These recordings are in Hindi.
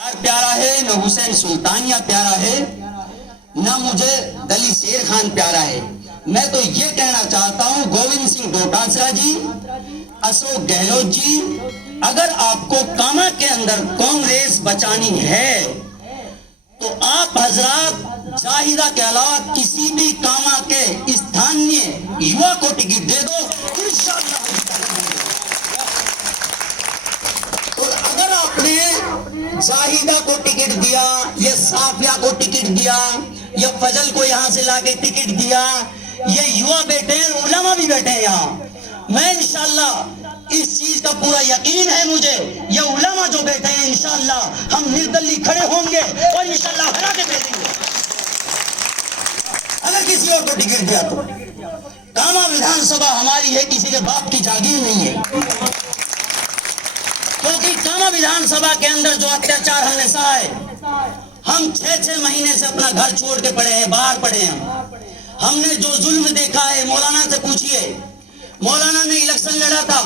प्यारा है, न हुसैन सुल्तानिया प्यारा है, न मुझे दली शेर खान प्यारा है। मैं तो ये कहना चाहता हूँ गोविंद सिंह डोटासरा जी, अशोक गहलोत जी, अगर आपको कामा के अंदर कांग्रेस बचानी है तो आप हजरात जाहिदा के अलावा किसी भी कामा के स्थानीय युवा को टिकट दे दो, इंशाअल्लाह। और अगर आपने जाहिदा को टिकट दिया, ये साफिया को टिकट दिया, ये फजल को यहाँ से लाके टिकट दिया, ये युवा बैठे हैं, उलमा भी बैठे हैं यहाँ। मैं इंशाअल्लाह इस चीज का पूरा यकीन है मुझे, ये उलमा जो बैठे हैं इंशाअल्लाह हम निर्दलीय खड़े होंगे और इंशाअल्लाह हरा के भेजेंगे। अगर किसी और को टिकट दिया तो कामा विधानसभा हमारी है, किसी के बाप की जागीर नहीं है। क्योंकि कामा विधानसभा के अंदर जो अत्याचार हमने सहा है, हम 6-6 महीने से अपना घर छोड़ के पड़े हैं, बाहर पड़े हैं। हमने जो जुल्म देखा है, मौलाना से पूछिए। मौलाना ने इलेक्शन लड़ा था,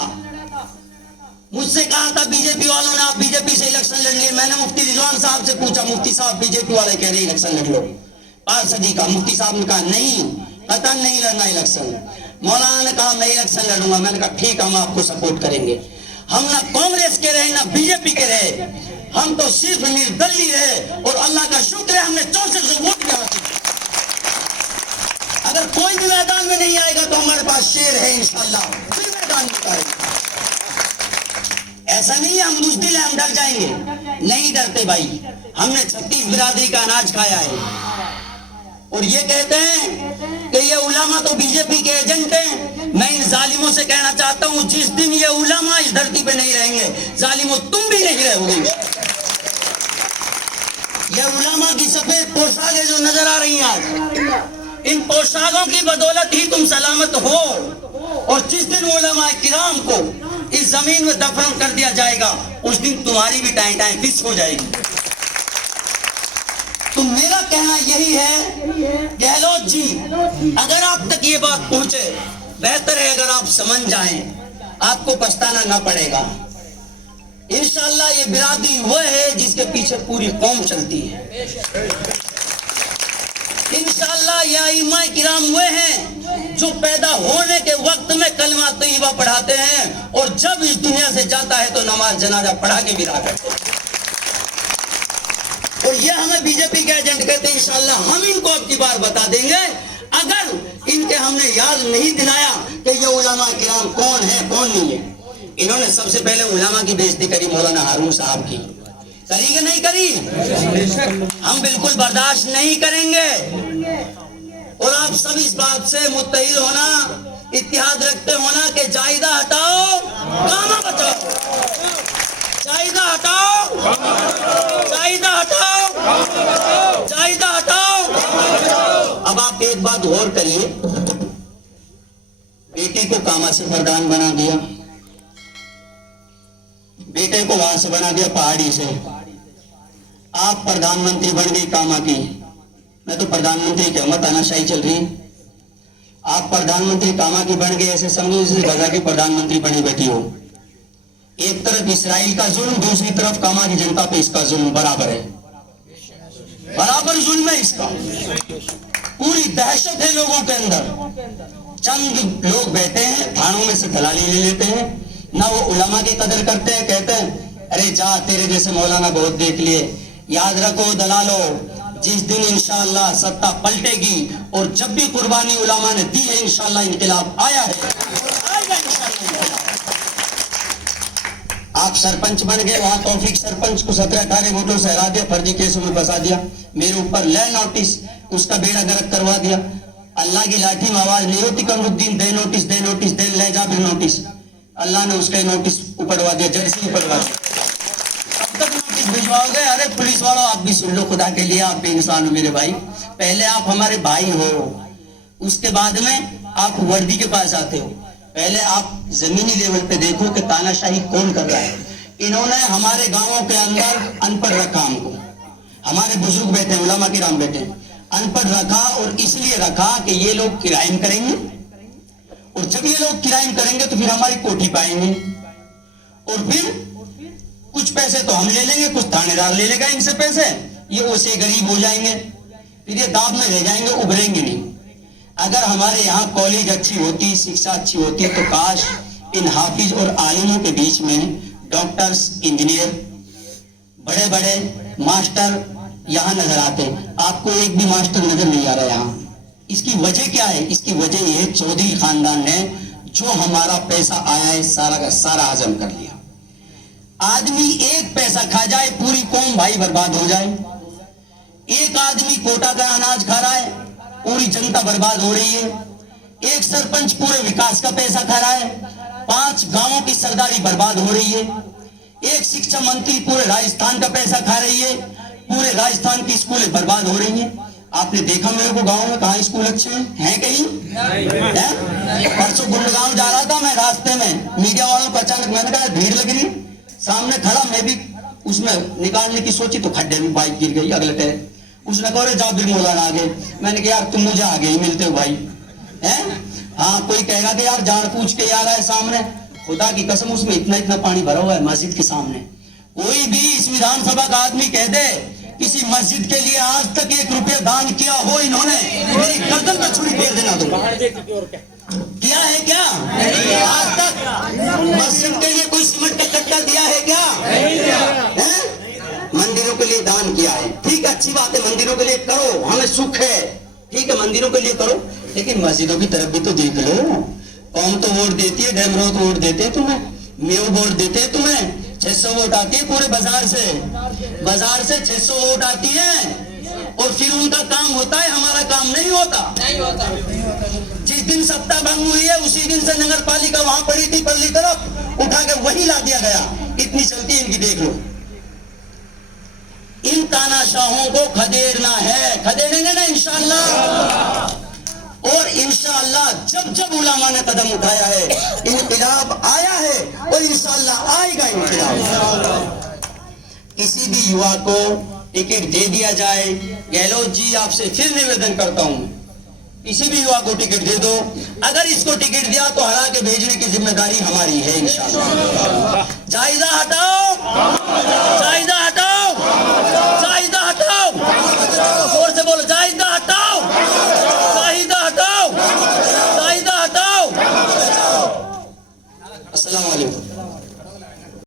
मुझसे कहा था बीजेपी वालों ने आप बीजेपी से इलेक्शन लड़ लिए। मैंने मुफ्ती रिजवान साहब से पूछा, मुफ्ती साहब बीजेपी वाले कह रहे इलेक्शन लड़ लो 5 सदी का। मुफ्ती साहब ने कहा नहीं, कतई नहीं लड़ना इलेक्शन। मौलाना ने कहा मैं इलेक्शन लड़ूंगा। मैंने कहा ठीक, हम आपको सपोर्ट करेंगे। हम ना कांग्रेस के रहे ना बीजेपी के रहे, हम तो सिर्फ निर्दलीय रहे और अल्लाह का शुक्र है हमने 64 वोट किया। अगर कोई भी मैदान में नहीं आएगा तो हमारे पास शेर है इंशाअल्लाह, फिर मैदान में आएगा। ऐसा नहीं है हम बुज़दिल हैं, हम डर जाएंगे, नहीं डरते भाई। हमने 36 बिरादरी का अनाज खाया है। और ये कहते हैं कि ये उलामा तो बीजेपी के एजेंट हैं। मैं इन जालिमों से कहना चाहता हूं, जिस दिन ये उलामा इस धरती पे नहीं रहेंगे, जालिमों तुम भी नहीं रहोगे। ये उलामा की सफेद पोशाकें जो नजर आ रही हैं आज, इन पोशाकों की बदौलत ही तुम सलामत हो। और जिस दिन उलमा किराम को इस जमीन में दफन कर दिया जाएगा, उस दिन तुम्हारी भी टाइम फिक्स हो जाएगी। तो मेरा कहना यही है गहलोत जी, अगर आप तक ये बात पहुंचे, बेहतर है अगर आप समझ जाएं, आपको पछताना ना पड़ेगा। इंशाअल्लाह ये बिरादरी वो है जिसके पीछे पूरी कौम चलती है। इंशाअल्लाह ये इमाम किराम वो हैं जो पैदा होने के वक्त में कलमा तैयबा पढ़ाते हैं और जब इस दुनिया से जाता है तो नमाज जनाजा पढ़ा के विदा करते हैं। और ये हमें बीजेपी के एजेंट कहते हैं। इंशाअल्लाह हम इनको अब की बार बता देंगे, अगर इनके हमने याद नहीं दिलाया कि ये उलमा किराम कौन है कौन नहीं है। इन्होंने सबसे पहले उलमा की बेइज्जती करी मौलाना हारून साहब की, करी कि नहीं करी? हम बिल्कुल बर्दाश्त नहीं करेंगे। और आप सब इस बात से मुत्तहिद होना, इत्तेहाद रखते होना कि जायदा हटाओ कामा बचाओ, जायदा हटाओ, जायदा हटाओ, जायदा हटाओ। अब आप एक बात गौर करिए, बेटे को कामा से प्रधान बना दिया, बेटे को वहां से बना दिया पहाड़ी से, आप प्रधानमंत्री बन गई कामा की। मैं तो प्रधानमंत्री की कहूंगा, तानाशाही चल रही। आप प्रधानमंत्री कामा की बन गए, ऐसे समझो जैसे गजा की प्रधानमंत्री बनी बैठी हो। एक तरफ इसराइल का जुल्म, दूसरी तरफ कामा की जनता पे इसका जुल्म बराबर है, बराबर जुल्म है इसका। पूरी दहशत है लोगों के अंदर। चंद लोग बैठे हैं, थानों में से दलाली ले लेते हैं, ना वो उलमा की कदर करते हैं, कहते हैं अरे जा तेरे जैसे मौलाना बहुत देख लिए। याद रखो दलालो, जिस दिन इंशाअल्लाह सत्ता पलटेगी और जब भी कुर्बानी उलमा ने दी है, इंशाअल्लाह इनकलाब आया है, आएगा इंशाअल्लाह। आप सरपंच बन गए, वहां तौफीक सरपंच को 17-18 वोटों से हरा दिया, फर्जी केसों में फंसा दिया, मेरे ऊपर ले नोटिस, उसका बेड़ा गर्क करवा दिया। अल्लाह की लाठी में आवाज नहीं होती, कमरुद्दीन दे नोटिस, दे नोटिस, दे ले जा भी नोटिस। अल्लाह ने उसका नोटिस उपड़वा दिया, जड़ से उपड़वा दिया। अब तक नोटिस भिजवाओगे? अरे पुलिस वालों आप भी सुन लो, खुदा के लिए आप भी इंसान हो मेरे भाई। पहले आप हमारे भाई हो, उसके बाद में आप वर्दी के पास आते हो। पहले आप जमीनी लेवल पे देखो कि तानाशाही कौन कर रहा है। इन्होंने हमारे गांवों के अंदर अनपढ़ रखा हमको, हमारे बुजुर्ग बैठे, उलमा किराम बैठे, अनपढ़ रखा। और इसलिए रखा कि ये लोग क्राइम करेंगे, और जब ये लोग क्राइम करेंगे तो फिर हमारी कोठी पाएंगे, और फिर कुछ पैसे तो हम ले लेंगे, कुछ थानेदार ले लेगा इनसे पैसे, ये उसे गरीब हो जाएंगे, फिर ये दाब में रह जाएंगे, उभरेंगे नहीं। अगर हमारे यहाँ कॉलेज अच्छी होती, शिक्षा अच्छी होती, तो काश इन हाफिज और आलिमों के बीच में डॉक्टर्स, इंजीनियर, बड़े बड़े मास्टर यहाँ नजर आते। आपको एक भी मास्टर नजर नहीं आ रहा यहाँ। इसकी वजह क्या है? इसकी वजह यह है चौधरी खानदान ने जो हमारा पैसा आया है सारा का सारा हजम कर लिया। आदमी एक पैसा खा जाए, पूरी कौम भाई बर्बाद हो जाए। एक आदमी कोटा का अनाज खा रहा है, पूरी जनता बर्बाद हो रही है। एक सरपंच पूरे विकास का पैसा खा रहा है, 5 गांवों की सरदारी बर्बाद हो रही है। एक शिक्षा मंत्री पूरे राजस्थान का पैसा खा रही है, पूरे राजस्थान की स्कूलें बर्बाद हो रही हैं। आपने देखा मेरे को गांव में कहाँ स्कूल अच्छे हैं कहीं? परसों गुड़गांव जा रहा था मैं, रास्ते में मीडिया वालों को अचानक मैंने कहा भीड़ लग रही, सामने खड़ा, मैं भी उसमें निकालने की सोची तो खड्डे में बाइक गिर गई अगले टायर। उसने कहा जा बिर मौलाना आगे। मैंने कहा यार तुम मुझे आगे ही मिलते हो भाई, हैं? हाँ, कोई कहेगा कि यार जान पूछ के यार है सामने, खुदा की कसम उसमें इतना इतना पानी भरा हुआ है मस्जिद के सामने। कोई भी इस विधानसभा का आदमी कह दे किसी मस्जिद के लिए आज तक 1 रुपया दान किया हो इन्होंने, मेरी गर्दन पर छुरी फेर देना तुम। किया है क्या? आज तक मस्जिद के लिए कोई सीमेंट का कट्टा दिया है क्या? मंदिरों के लिए दान किया है, ठीक है, अच्छी बात है, मंदिरों के लिए करो, हमें सुख है, ठीक है, मंदिरों के लिए करो, लेकिन मस्जिदों की तरफ भी तो देख लो। कौन तो वोट देती है, डेमरो तो वोट देते हैं तुम्हें, मेव वोट देते हैं तुम्हें, 600 वोट आती है पूरे बाजार से 600 वोट आती है, और फिर उनका काम होता है, हमारा काम नहीं होता। जिस दिन सत्ता भंग हुई है उसी दिन से नगर पालिका वहां पड़ी थी परली तरफ, उठा के वही ला दिया गया। इतनी चलती है इनकी, देख लो। इन तानाशाहों को खदेड़ना है, खदेड़ेंगे ना इंशाअल्लाह। और इंशाअल्लाह जब जब उलामा ने कदम उठाया है, इनकलाब आया है और इंशाअल्लाह आएगा इनकलाब। किसी भी युवा को टिकट दे दिया जाए, गहलोत जी आपसे फिर निवेदन करता हूं, किसी भी युवा को टिकट दे दो। अगर इसको टिकट दिया तो हरा के भेजने की जिम्मेदारी हमारी है इंशाअल्लाह। जायजा हटाओ, जायजा हटाओ।